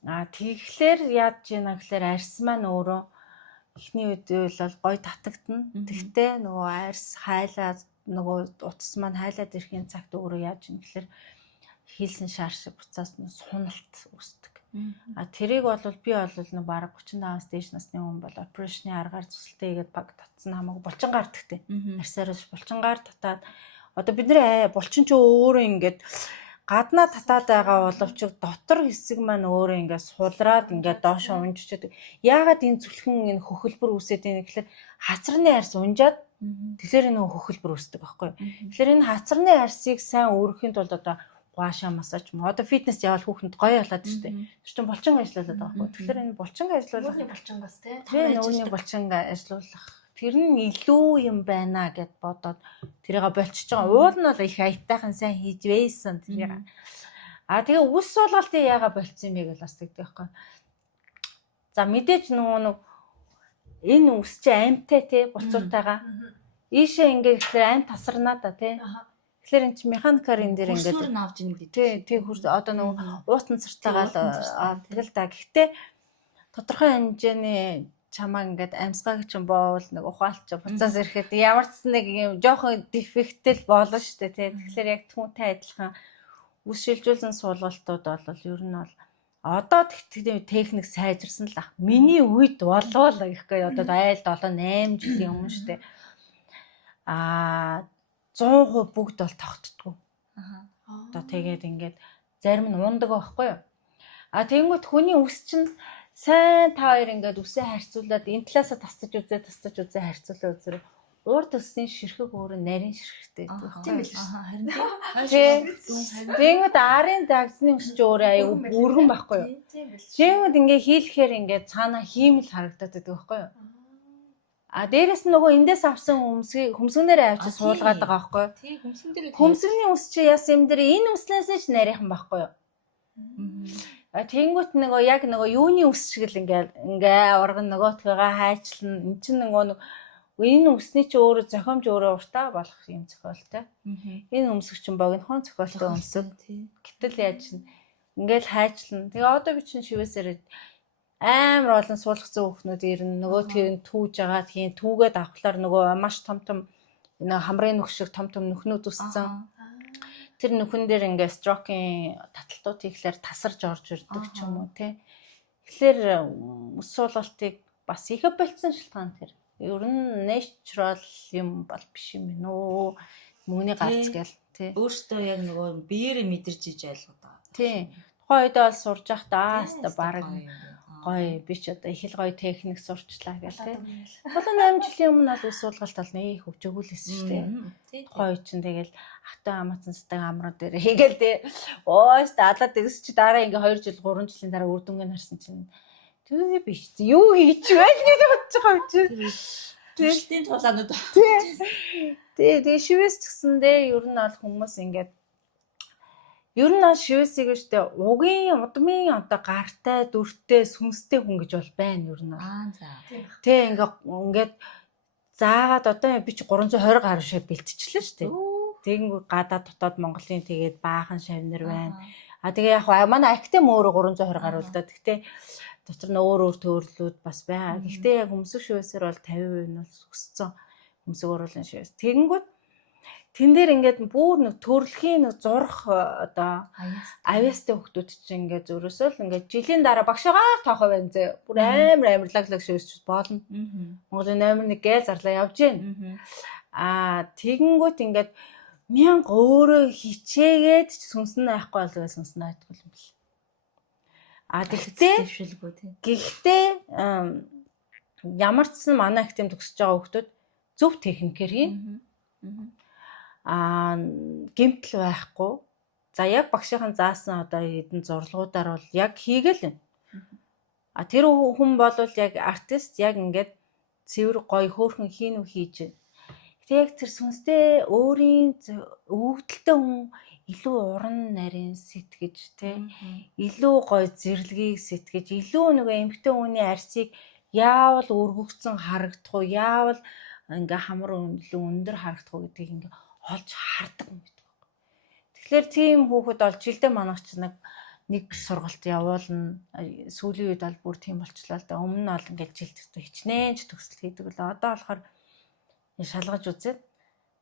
Тэгэхээр яаж ийна гэхээр арс маань өөрөө эхний үед бол гой татагдана. Тэгтээ арс хайлаад утас маань хайлаад ирэхин цагт өөрөө яаж ийна гэхээр хийлсэн шар шиг буцаас суналт үүсдэг. Тэрийг бол би бол бараг 35-аас дээш насны хүн бол операшны аргаар цэцэлтэй хийгээд баг татсан хамаагүй булчингаар татдаг. Арсаараа булчингаар татаад одоо бидний булчин ч өөрөө ингээд гаднаа татаад байгаа боловч дотор хэсэг маань өөрөө ингээд сулраад ингээд доош унжчихдаг. Яагаад энэ зүлхэн энэ хөхөлбөр үүсээд байна гэхээр хацрын арс унжаад тэгэхээр энэ хөхөлбөр үүсдэг байхгүй. Тэгэхээр энэ хацрын арсыг сайн өөрөхийн тулд одоо гуашаа массаж мөн одоо фитнес явал хүүхэнд гоё болоод штэ. Тэр чинь булчин ажиллаад байгаа байхгүй. Тэгэхээр энэ булчин ажиллуулах Өөрний булчингаас тий. Өөрний булчин ажиллуулах тэр нь илүү юм байна гэд бодоод тэрийг болчихж байгаа. Уул нь бол их аятайхан сайн хийж байсан тэрийг. Тэгээ үс суулгалтыг яага болцсон юм бэ гэж бас тэгдэг байхгүй. За мэдээж энэ үс чи амьтай тий буцуутайгаа. Ийшээ ингээд ихлээр амь тасарнаа да тий. Тэгэхээр эн чинь механикаар энэ дээр ингээд хөрсөөр навж ийн гэдэг. Тий хөрс одоо уутан цартаагаал тэгэл та. Гэхдээ тодорхой хэмжээний чамаа ингээд амьсгаг чинь боовол ухаалч буцаас ирэхэд ямар ч нэг юм жоохон дефектэл болно шүү дээ тий. Тэгэхээр яг түүнтэй адилхан үс шилжүүлсэн суулгалтууд бол ер нь бол одоо техник сайжирсан л ах. Миний үед болвол гэхгүй одоо айл 7-8 жилийн өмнө шүү дээ. 100% бүгд бол тогтдгоо. Одоо тэгээд ингээд зарим нь ундаг байхгүй юу? Тэгэнгүүт хүний үс чинь сайн та хоёр ингээд үсээ харьцуулаад энэ талаасаа тасдаж үзээ харьцуулаад үзэр урд өсний ширхэг өөрөө нарийн ширхэгтэй байдаг. Тийм л шүү. Харин Тэгэнгүүт арын дагсны үс чи өөрөө аюу өргөн байхгүй юу? Тэгэнгүүт ингээд хийлэхээр ингээд цаанаа хиймэл харагдаад байдаг байхгүй юу? Дээрээс нь эндээс авсан хөмсгөнээр авчиж суулгаад байгаа байхгүй юу? Тий, хөмсгөний үс чи яасан юм дээр энэ үснээс ч нарийнхан байхгүй юу? Тэнгүүт яг юуны үс шиг л ингээ урган нөгөөтгööгээ хайчлна. Энд чинь энэ үсний чи өөрөө зохиомж өөрөө уртаа болох юм зохиолтой. Энэ өмсөг чинь богинохон зохиолтой өмсөг. Гэтэл яаж чинь ингээл хайчлна. Тэгээ одоо би чинь шивээсээр амар олон суулгацсан хүүхнүүд ирнэ. Нөгөөдгээр нь түүж байгаа. Тийм түүгээд авахлаар маш том хамрын нүх шиг том нүхнүүд үссэн. Тэр нүхэн дээр ингээ строкийн таталтууд хийхлээр тасарч орж ирдэг ч юм уу тий. Тэгэхээр үс суулгалтыг бас ихэ болцсон шалтгаан тэр. Ер нь natural юм бол биш юм байна уу? Мөнгөний гарц гэл тий. Өөртөө яг биеэрээ мэдэрч иж айлгууд байгаа. Тий. Тухайн үед бол сурж байхдаа баг гоё би ч одоо их л гоё техник сурчлаа гэх тээ. 7-8 жилийн өмнө бол ус суулгалт бол нэг хөгжөөгүүлсэн шүү дээ. Тухайн үед чинь тэгэл ахтай амаацсан сдаг амрууд дээр хийгээл тээ. Өөс алаад дэсч дараа ингээ 2 жил 3 жилийн дараа үр дүнгээ харсан чинь тэгээ би юу хийж байл гэж бодож байгаа юм чи. Тэгэлтийн тулаанууд. Тэгээ шивээс ч гэсэндээ ер нь бол хүмүүс ингээд ер нь бол шивэсийг штэ угийн удмын одоо гартай дүртэй сүнстэй хүн гэж бол байна ер нь. За. Тэ ингээд заагаад одоо би чи 320 гаруй шив бэлтчихлээ штэ. Тэгэнгүүт гадаад дотоод Монголын тэгээд баахан шавнар байна. Тэгээ яг манай актем өөрөө 320 гаруй л да. Гэхдээ дотор нь өөр төрлүүд бас байгаа. Гэхдээ яг өмсөх шивэсээр бол 50% нь бол өссөн. Өмсөг оруулын шивэс. Тэгэнгүүт тэн дээр ингээд бүр нэг төрөлхийн нэг зурх одоо авьяастай хүмүүс чинь ингээд зөрөөсөө л ингээд жилийн дараа багшаагаар тоохоо байна зэ. Бүр амар лаглаг шивэсч болно. Монголын номер 1 гээл зарлаа явж гин. Тэгэнгүүт ингээд 1000 өөрөө хичээгээд ч сүнс нь байхгүй болов сүнс нь айтгүй юм бэл. Гэхдээ ямар ч сан манай актем төгсөж байгаа хүмүүс зөв техникээр хийн. Гэмтэл байхгүй. За яг багшийн заасан одоо хэдэн зурлагуудаар бол яг хийгээл юм. Тэр хүн бол яг артист яг ингээд цэвэр гоё хөөрхөн хийнү хийж. Гэтэ яг тэр сүнстэй өөрийн өвдөлтөй хүн илүү уран нарийн сэтгэж те илүү гоё зэрлэгийг сэтгэж илүү нөгөө эмхтэй хүний арсыг яавал өргөгцөн харагдах уу яавал ингээ хамар илүү өндөр харагдах уу гэдгийг ингээ олж хардаг юм гэдэг байна. Тэгэхээр тийм хүүхэд бол жилдээ манайч нэг сургалт явуулна. Сүүлийн үед бол бүр тийм болчлаа л да. Өмнө нь бол ингээ жилд хичнээн ч төгсөл хийдэг л. Одоо болохоор шалгаж үзээд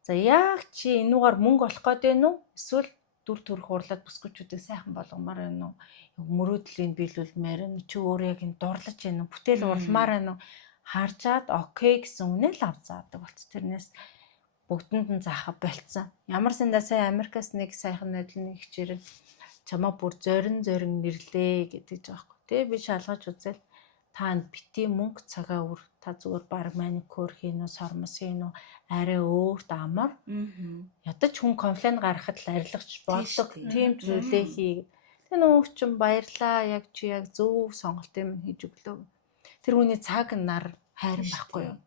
за яг чи энүүгээр мөнгө олох гээд байна уу? Эсвэл дүр төрх урлаад бүсгүүчүүдийг сайхан болгомоор байна уу? Мөрөөдлийн биелүүлмээр нь чи өөрөө яг энэ дурлаж байна уу? Бүтээл урламаар байна уу? Харжаад окей гэсэн үнэ л авцаадаг болц. Тэрнээс бүгдэнд нь заахаа болцсон. Ямар сандаа сая Америкаас нэг сайхан найдал нэг хичээрэл чамаа бүр зорин нэрлээ гэдэг жаахгүй. Тэгээ би шалгаж үзэл таанд бити мөнгө цагаа өр та зүгээр баг маникюр хийн үү сормос хийн үү арай өөрт амар. Ядаж хүн комплайн гаргахад л арилгач болдог. Тийм зүйлээ хий. Тэгээ нөгөө чинь баярлаа яг чи яг зөв сонголтыг минь хийж өглөө. Тэр хүний цаг нар хайран байхгүй юу?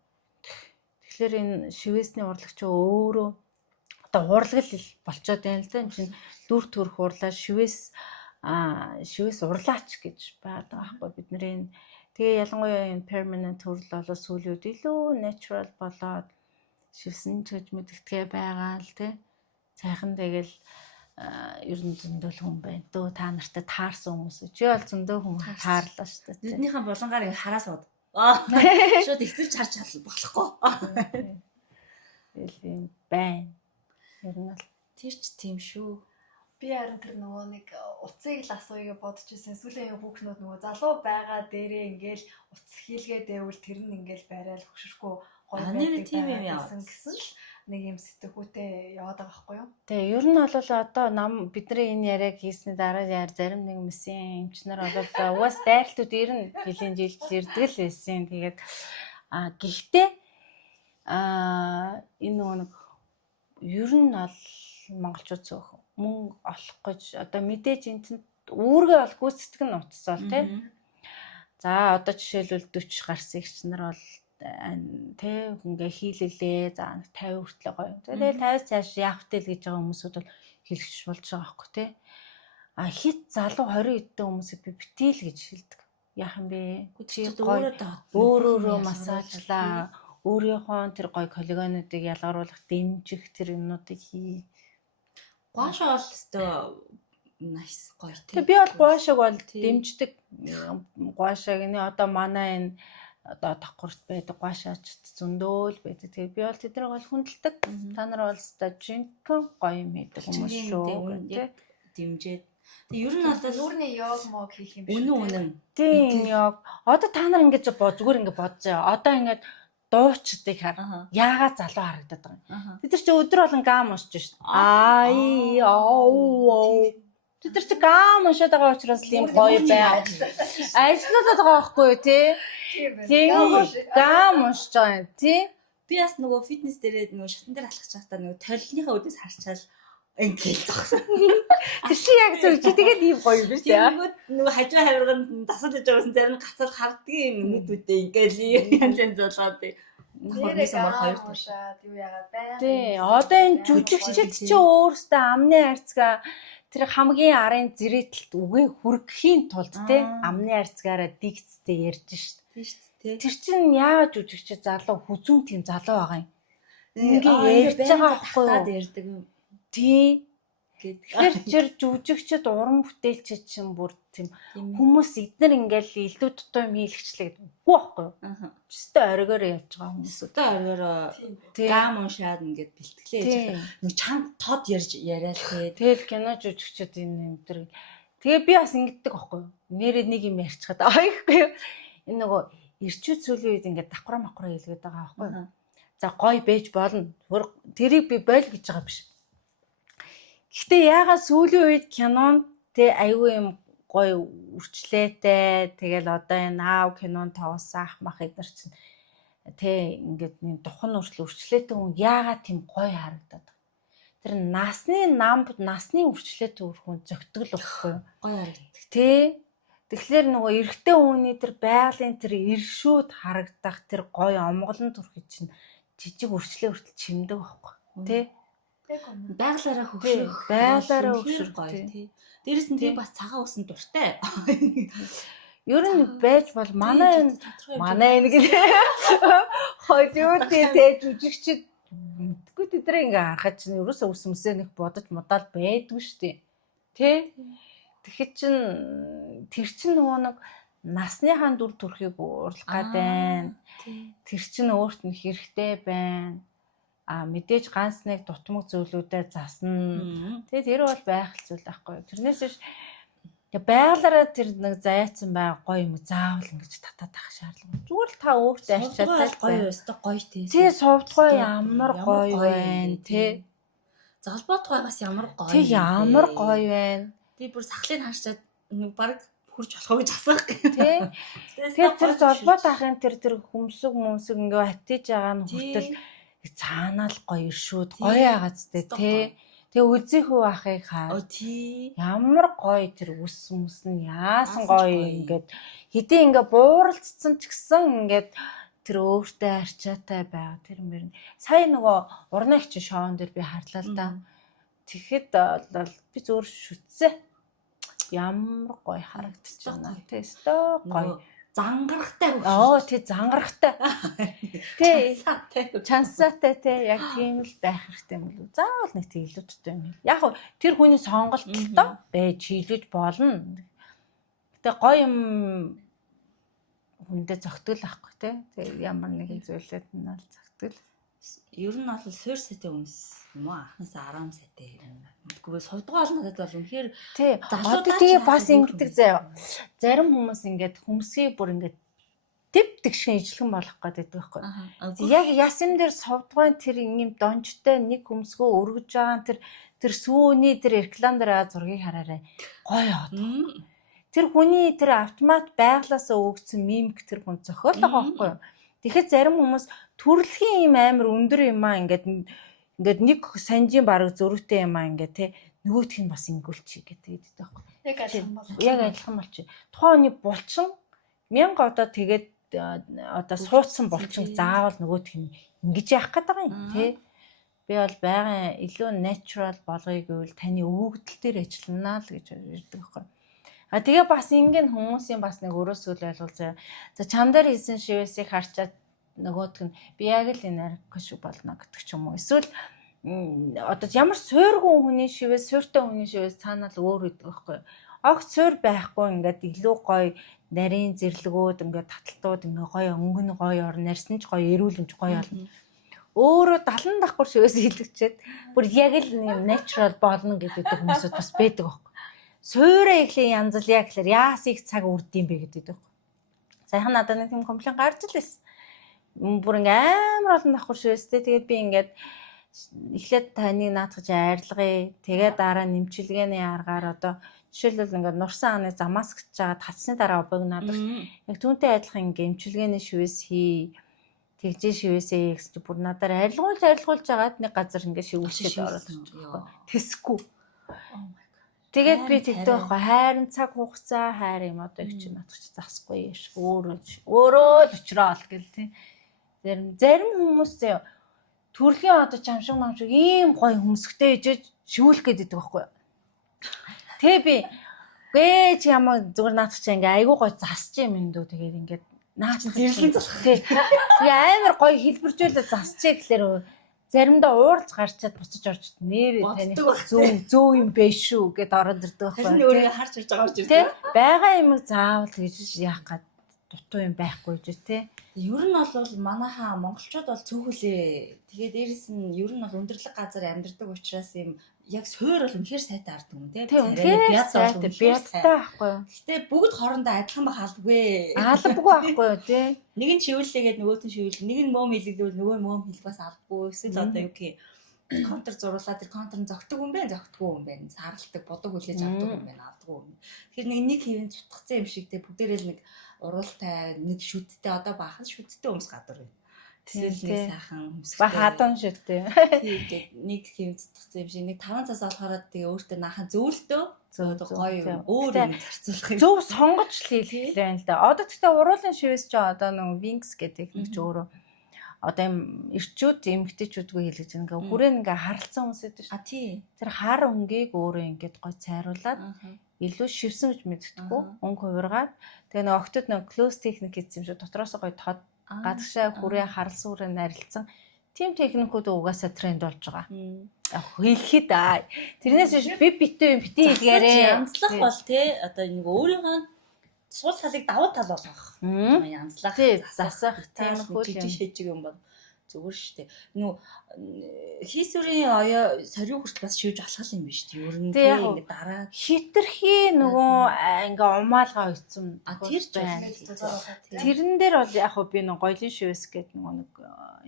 Тэгэхээр энэ шивэсний урлагч өөрөө одоо урлагл болчоод байна л да. Энэ чинь дүр төрх урлаа шивэс урлаач гэж байдаг байхгүй бидний. Тэгээ ялангуяа энэ permanent төрөл болоо сүүлийн үед илүү natural болоод шивсэн ч гэж мэдгэдгээ байгаа л тий. Сайхан тэгэл ер нь зөндөл хүн байна. Дөө та нартай таарсан хүмүүс. Чи бол зөндөө хүн таарлаа шүү дээ. Нүднийхэн булангаар хараа сууд. Шууд ихсэж харж болохгүй. Тэгэл юм байна. Ер нь л тэр ч тийм шүү. Би харин тэр нөгөө нэг утсыг л асууя гэж бодож ирсэн. Сүүлийн хүүхнүүд нөгөө залуу байгаа дээрээ ингээл утас хийлгээ дэвэл тэр нь ингээл барайл хөшөрхгүй гоё байсан гэсэн л нэг юм сэтгүүтэй яваад байгаа байхгүй юу? Тэгээ ер нь бол одоо бидний энэ яриаг хийсний дараа зарим нэг мэсийн эмчнэр бол угаас дайралтууд ирнэ жилийн жилд ирдэг л байсан. Тэгээд гэхдээ энэ нэг ер нь бол монголчууд цөөхөн мөнгө олох гэж одоо мэдээж энэ чинь үүргээ бол гүйцэтгэх нь утсаа л тий. За одоо жишээлбэл 40 гарсан их нар бол тэ ингээ хийлэлээ за 50 хүртэл гоё. Тэгэл 50-аас цааш явах тэл гэж байгаа хүмүүсүүд бол хэлэгч болж байгаа байхгүй тий. Хит залуу 20 эдтэй хүмүүсийг би битэл гэж хэлдэг. Яах юм бэ? Чи өөрөө массажлаа. Өөрийнхөө тэр гоё коллагенуудыг ялгаруулах дэмжих тэр юмнуудыг хий. Гуашаа бол өстой nice гоё тий. Би бол гуашааг бол дэмждэг. Гуашааг нэ одоо манай энэ одоо давхарт байдаг гуашаач зөндөө л байдаг. Тэгээ би бол тэднийг бол хүндэлдэг. Та нар бол стажинкэн гоё юм хийдэг хүмүүс шүү. Яг дэмжээд. Тэгээ ер нь бол нүүрний йог мог хийх юм шиг. Үнэн. Тийм йог. Одоо та нар ингэж зүгээр ингэ бодзоо. Одоо ингэж дуучдыг хар. Яагаад залуу харагдаад байгаа юм. Бид нар чи өдөр болон гам уншиж шв. Тэд нар чи гам уншаад байгаа учраас л юм гоё бай. Ажлуулаад байгаа байхгүй юу тий? Тийм гам уншиж байгаа юм тий? Би бас нөгөө фитнес дээрээ нөгөө шатан дээр алхаж байхдаа нөгөө толилныхаа үдээс харчаал ингээд зогсон. Тэр чи яг зөв чи тэгээд ийм гоё юм биш тий? Нөгөө хажуу хавирганд дасал гэж байгуулсан зарим нь гацал хардгийн нүдүүдээ ингээд янз янз болоод Нэрээ гам уушаад юу яагаад байна. Тий, одоо энэ жүжигчид чи өөрсдөө амны харьцгаа тэр хамгийн арын зэрэтэлт үгээ хүргэхийн тулд тий амны харьцгаараа дикцтэй ярьж шít. Тийм шүү дээ. Тэр чинь яагаад жүжигчид залуу хүзүүн тийм залуу байгаа юм. Ингээ ярьж байгаа байхгүй юу? Ярьдаг юм. Тий. Тэгэхээр Тэр жүжигчид уран бүтээлчид чинь бүр тийм хүмүүс эднэр ингээл илүү дутуу юм хийлгчлээ гэдэг үгүй байхгүй юу? Аа. Чистэ оргоор явж байгаа хүмүүс. Өстө оргороо гам уншаад ингээд бэлтгэлээ яж байгаа. Нэг чанд тод ярьж яриад тий. Тэгэл кино жүжигчид энэ юм тэр. Тэгээ би бас ингэдэг байхгүй юу? Нэрээ нэг юм ярьчихад аахгүй юу? Энэ нөгөө ирчүүд сүүлийн үед ингээд давхраа махраа хэлгээд байгаа байхгүй юу? За гой бэж болно. Тэрийг би бойл гэж байгаа биш. Гэхдээ яагаад сүүлийн үед кинонд тэ аюу юм гоё үрчлээтэй тэгэл одоо энэ аав кинонд тоглосон ах мах эднэр чинь тэ ингээд нэг духан үрчлээ үрчлээтэй хүн яагаад тийм гоё харагдаад байна. Тэр насны намд насны үрчлээтэй хүн зөгтгөл байхгүй юу? Гоё харагддаг. Тэ тэгэхээр нөгөө эрэгтэй хүний тэр байгалийн тэр иршүүд харагдах тэр гоё омголон төрхий чинь жижиг үрчлээ хүртэл чимдэг байхгүй тэ Байгалаараа хөвшөрөх. байгалаараа хөвшөрөх гоё тий. Дээрэс нь би бас цагаан усан дуртай. Ер нь байж бол манай энэ гэх хожууд тэ жүжигчд мэдгүй тэдрээ ингээ харахад чинь ерөөсөө ус өмсөө нэг бодож мудаал байдгүй штэ. Тэ? Тэгэхэд чинь тэр чинь нөгөө нэг насныхаа дүр төрхийг уурлах гад байна. Тэр чинь өөрт нь хэрэгтэй байна. Мэдээж ганц нэг дутмаг зүйлүүдэд засна. Тэгээ тэр бол байх зүйл байхгүй. Тэрнээс биш байгалаараа тэр нэг зайцсан байгаа гоё юм заавал ингэж татаад авах шаардлага. Зүгээр л та өөртөө ачаад гоё өстө гоё тий. Тий сувдгой ямар гоё байна тий. Залбоот гойгоос ямар гоё. Тий ямар гоё байна. Би бүр сахлыг харчаад баг хурж болох гэж асах. Тий. Тэгэхээр тэр золбоот ахын тэр хүмсэг ингээ хатиж байгаа нь хүртэл цаанаа л гоё иршүүд гоё агаацтэй тий. Тэгээ үзийнхүү ахыг хаа. Тий. Ямар гоё тэр үс нь яасан гоё ингээд хэдий ингээ бууралцсан ч гэсэн ингээд тэр өөртөө арчаатай байгаа тэр мөр. Сая нөгөө урны хчин шоун дээр би харлаа л да. Тэгэхэд бол би зөөр шүтсэ. Ямар гоё харагдчих байна. Тэ өстой гоё. Зангарахтай хөө. Тий зангарахтай. Тий чансаатай тий яг тийм л байх хэрэгтэй юм болов. Заавал нэг тийм илүүдтэй юм. Яг тэр хүний сонголт л доо байж хийлгэж болно. Гэтэ гоё юм хүндээ зөгтгөл ахгүй тий. Тэгээ ямар нэгэн зүйлээд нь бол зөгтгөл. Ер нь бол суур сайтай хүмүүс юм уу? Анхнаасаа 10 сайтай юм. Мэдгүй сувдгаа бол надад бол үнэхээр тий. Одоо тэгээ бас ингэдэг заяа. Зарим хүмүүс ингээд хүмсгийг бүр ингээд тэв тэгшин ижлэгэн болох гэдэг байхгүй. Яг ясам дээр сувдгаан тэр юм донжтой нэг хүмсгөө өргөж байгаа тэр сүүний тэр реклам дээр зургийг хараарай. Гоё одоо. Тэр хүний тэр автомат байглаасаа өгсөн мимик тэр хүн зохиол байгаа байхгүй юу? Тэгэхэд зарим хүмүүс төрөлхийн юм амар өндөр юм аа ингээд нэг санжийн бараг зөрүүтэй юм аа ингээд те нөгөөх нь бас ингүүлчих гэдэг байхгүй. Яг адилхан бол. Яг адилхан болчих. Тухайн хүний булчин 1000 одоо тэгээд одоо суудсан булчин заавал нөгөөх нь ингэж яах гээд байгаа юм те. Би бол байгаан илүү natural болгоё гэвэл таны өгөгдөл дээр ажиллана л гэж ярьдаг байхгүй. Тэгээ бас ингэн хүмүүсийн бас нэг өрөөсөл байлгуул. За чамдар хийсэн шивэсийг харчаад нөгөөдг нь би яг л энэ арга шиг болно гэдэг ч юм уу. Эсвэл одоо ямар суургүй хүний шивэс, сууртай хүний шивэс цаанаа л өөр үүдэг байхгүй. Огт суур байхгүй ингээд илүү гоё нарийн зэрлэгүүд ингээд таталтууд ингээд гоё өнгөн гоё орно, нарийн ч гоё, эрүүлэмж гоё болно. Өөрөө 70 давхар шивэс хийлгчээд бүр яг л natural болно гэдэг хүмүүсүүд бас байдаг байхгүй. Суураа ихлэ янзлъя гэхэлэр яас их цаг үрдэм бэ гэдэг байхгүй. Сайхан надад нэг тийм комплейн гарч л байсан. Бүр ингээ амар олон давхар шивэстэй. Тэгээд би ингээд эхлээд таныг наадах айрлгая. Тэгээ дараа нэмчилгээний аргаар одоо жишээлбэл ингээд нурсан аны замаас гэж байгаа татсны дараа богнаад яг түүнтэй адилхан ингээд эмчилгээний шивээс хий. Тэгжээ шивээсээ гэж бүр надаар арилгуулж агаад нэг газар ингээд шивүүлчихэд ороод тэсэхгүй. Тэгээд би тэгдэг байхгүй хайрын цаг хугацаа хайр юм одоо их чи надах чи засахгүй яаш өөрөө л очроод гэл тий. Зарим хүмүүс зөө төрлийн одоо чамшиг намшиг ийм гоё хөмсгтэй ижиж шивүүлэх гээд байдаг байхгүй. Тэгээ би гээ чи ямар зүгээр надах чи ингээ айгуу гоё засч юм дүү тэгээд ингээд наа чи зэрлэн засах тий. Тэгээ амар гоё хэлбэржүүлээ засчээ гэхлээр заримдаа ууралж гарчаад буцаж орж нэр таны зөө юм биш шүү гэд ороод ирдэг байхгүй. Харин өөрөө харж ирж байгаа ч тийм. Бага юм заавал гэж яах гээд дутуу юм байхгүй ч тийм. Ер нь бол манайхаа монголчууд бол цөөхөлээ. Тэгээ дээрэс нь ер нь бол өндөрлөг газар амьдардаг учраас юм яг суур бол үнэхээр сайтай ард юм тийм. Биядтай байхгүй. Гэтэ бүгд хоорондоо адилхан байх албагүй. Албагүй байхгүй юу тийм. Нэг нь шивүүллээгээд нөгөөт нь шивүүл, нэг нь мөөм хэлэгдвэл нөгөө мөөм хэлбээс албагүй. Эсвэл одоо юу гэх контр зуруулаад тэр контр нь зогтөг юм бэ, зогтгүй юм бэ. Саралдаг, бодог хүлээж авдаг юм байна, авдаггүй юм. Тэгэхээр нэг хэвэн цутгацсан юм шигтэй бүгдээрээ л нэг уруултай, нэг шүдтэй одоо баахан шүдтэй өмс гадар байна. Тэсэл нэг сайхан өмсгтэй. Ба хадан шүдтэй. Тэгээд нэг хэвэн цутгацсан юм шиг нэг 5 цаас олохоор тэгээ өөртөө наахан зөөлтөө гоё өөр юм зарцуулах юм. Зөв сонгож л хийх юм л да. Одоо тэгтээ уруулын шивээс ч одоо нэг Wings гэдэг нэг ч өөрөө одоо юм эрчүүд эмгтээчүүдгүй хэлж байгаа. Ингээ хүрээ ингээ харалцсан хүмүүс байдаг шүү. Тий. Тэр хар өнгийг өөрөө ингээд гоё цайруулад илүү шивсэн гэж мэддэггүй. Өнгө хувиргаад тэгээ нэг октод нэг close technique гэсэн юм шиг дотроос гоё тод гадагшаа хүрээ харалсан хүрээ нарилцсан. Тим техникүүд угаасаа тренд болж байгаа. Яг хэлэхэд тэрнээс би битээ хэлгээрээ. Янзлах бол тий одоо нэг өөрийнхөө суул талыг давуу тал болгох. Янзлах засах тийм жижиг шижиг юм бол зүгээр шүү дээ. Хийсвэрийн оё сорив хүртэл бас шивж алхал юм биш үү? Ер нь тийм ингэ дараа хитрхи нөгөө ингээ умаалгаа үйцэн. Тэр ч байна. Тэрэн дээр бол яг би нэг гоёлын шивэс гэдэг нэг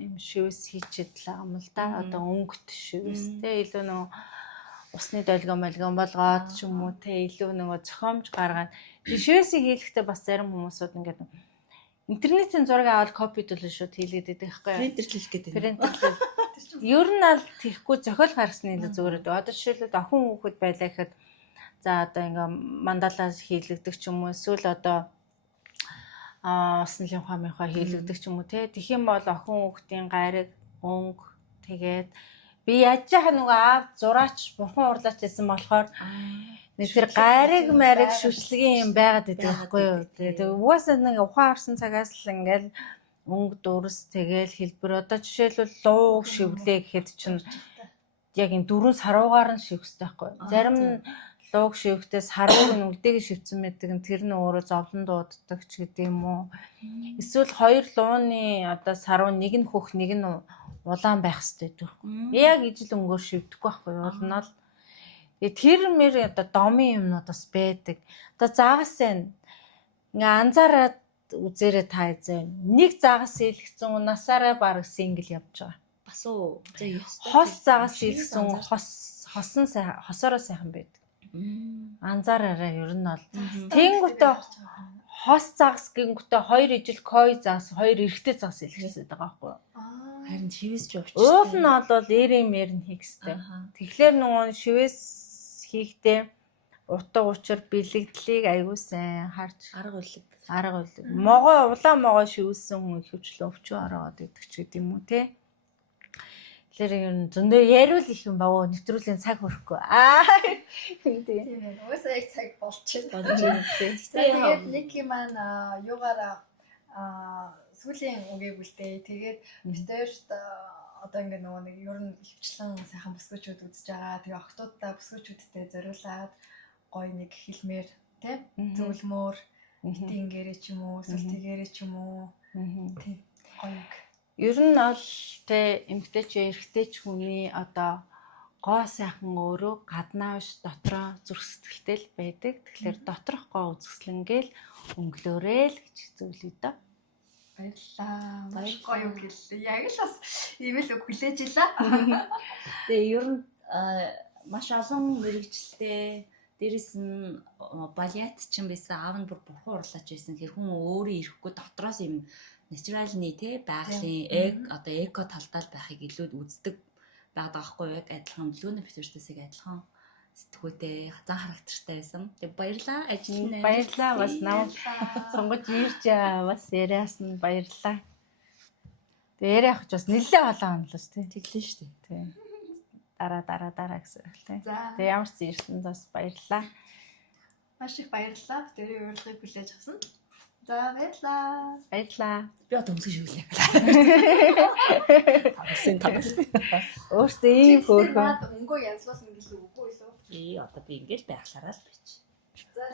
юм шивэс хийчихэд л байгаа юм л да. Одоо өнгөт шивэс те илүү нөгөө усны долгион болгоод ч юм уу те илүү нөгөө зохиомж гаргаад шивэсийг хийлэхдээ бас зарим хүмүүсүүд ингээд интернетийн зураг аваад копидуулж шууд хийлгээд байдаг байхгүй юу? Принтер хийх гэдэг. Принтер. Ер нь аль тийхгүй зохиол гаргасны илүү зүгээр дээ. Одоо жишээлбэл охин хүүхэд байлаа гэхэд за одоо ингээм мандалаас хийлэгдэх ч юм уу эсвэл одоо уснлын ухаамынхаа хийлэгдэх ч юм уу те. Тэгэх юм бол охин хүүхдийн гариг өнгө тэгээд би яаж яхаа нөгөө аав зураач бурхан урлаач гэсэн болохоор тэр гариг мариг шүтлэгийн юм байгаад байдаг байхгүй юу. Тэгээ угаасаа нэг ухаан орсон цагаас л ингээл өнгө дурс тэгээл хэлбэр одоо жишээлбэл луу шивлээ гэхэд чинь яг энэ 4 саруугаар нь шивхстэй байхгүй юу. Зарим нь лууг шивэхдээ сарууг нь үлдээг шивцэн мэддэг нь тэр нь өөрөө зовлон дууддаг ч гэдэг юм уу. Эсвэл 2 лууны одоо саруу нэг нь хөх нэг нь улаан байх хэрэгтэй байдаг байхгүй юу. Яг ижил өнгөөр шивдэхгүй байхгүй юу. Улнаа л тэр мэр одоо домын юмнууд бас байдаг. Одоо заагасаа ингээ анзаараад үзээрэй та эзэн. Нэг заагас хийлгцэн насаараа баг сингл явж байгаа. Бас уу. Хос заагас хийлгцэн хосон хосороо сайхан байдаг. Анзаараарай ер нь бол. Тэнгүүтээ хос заагас гингүүтээ 2 ижил кой заагас 2 эрэгтэй заагас хийлгцээд байгаа байхгүй юу? Харин шивээс ч явчих. Уул нь бол эрэмэр нь хийх хэрэгтэй. Тэгэхээр нөгөө шивээс хийхдээ утга учир бэлэгдлийг аягүй сайн харж арга үлэг. Могоо улаан могоо шивсэн хүн хөвчлөө өвчөө ороод идэх ч гэдэм үү те. Тэгэхээр ер нь зөндөө яриул их юм баа нэвтрүүлгийн цаг хөрөхгүй. Тийм ээ. Уусаа яг цаг болчихно. Тэгээд Ники маань юугаараа сүүлийн үгийг үлдээ. Тэгээд битэрт одоо ингээ нөгөө нэг ер нь хөвчлэн сайхан бүсгүүчүүд үзэж байгаа. Тэгээ охтуудаа бүсгүүчүүдтэй зориулаад гоё нэг хэлмээр тийм зөвлөмөр ингээрээ ч юм уу, эсвэл тэгээрээ ч юм уу. Тийм гоё. Ер нь бол тэ эмгтээч эрэгтэйч хүний одоо гоо сайхан өөрөө гаднаа биш дотроо зүрх сэтгэлтэй л байдаг. Тэгэхээр доторх гоо үзэсгэлэнгээл өнгөлөөрэй л гэж зөвлөе дөө. Баярлалаа. Маш гоё үг хэллээ. Яг л бас ивэл үг хүлээж илаа. Тэгээ ер нь маш олон мэрэгчлээ дээрэс нь балет ч юм байсан аав нь бүр бурхан урлаач байсан. Тэр хүн өөрөө ирэхгүй дотроос юм натуралны те байгалийн одоо эко талдаа байхыг илүү үздэг байдаг аахгүй яг адилхан Лүнэ Петерстэйг адилхан сэтгүүтэй хазан характертай байсан. Тэгээ баярлаа ажил нь. Баярлалаа бас намайг сонгож ирж бас яриас нь баярлалаа. Тэгээ яриах ч бас нэлээд олон онлоос тий. Тэглэн шүү дээ. Тий. Дараа гэсэн үг тий. За. Тэгээ ямар ч ирсэн бас баярлалаа. Маш их баярлалаа. Тэрийг урилгыг хүлээж авсан. За баярлалаа. Баярлалаа. Би одоо өмсгөн шивлээ. Тамаас. Өөртөө ийм хөөрхөн Өнгөө янзлуулна гэлээ үгүй юу? Одоо би ингэж байхлаараа л бич. За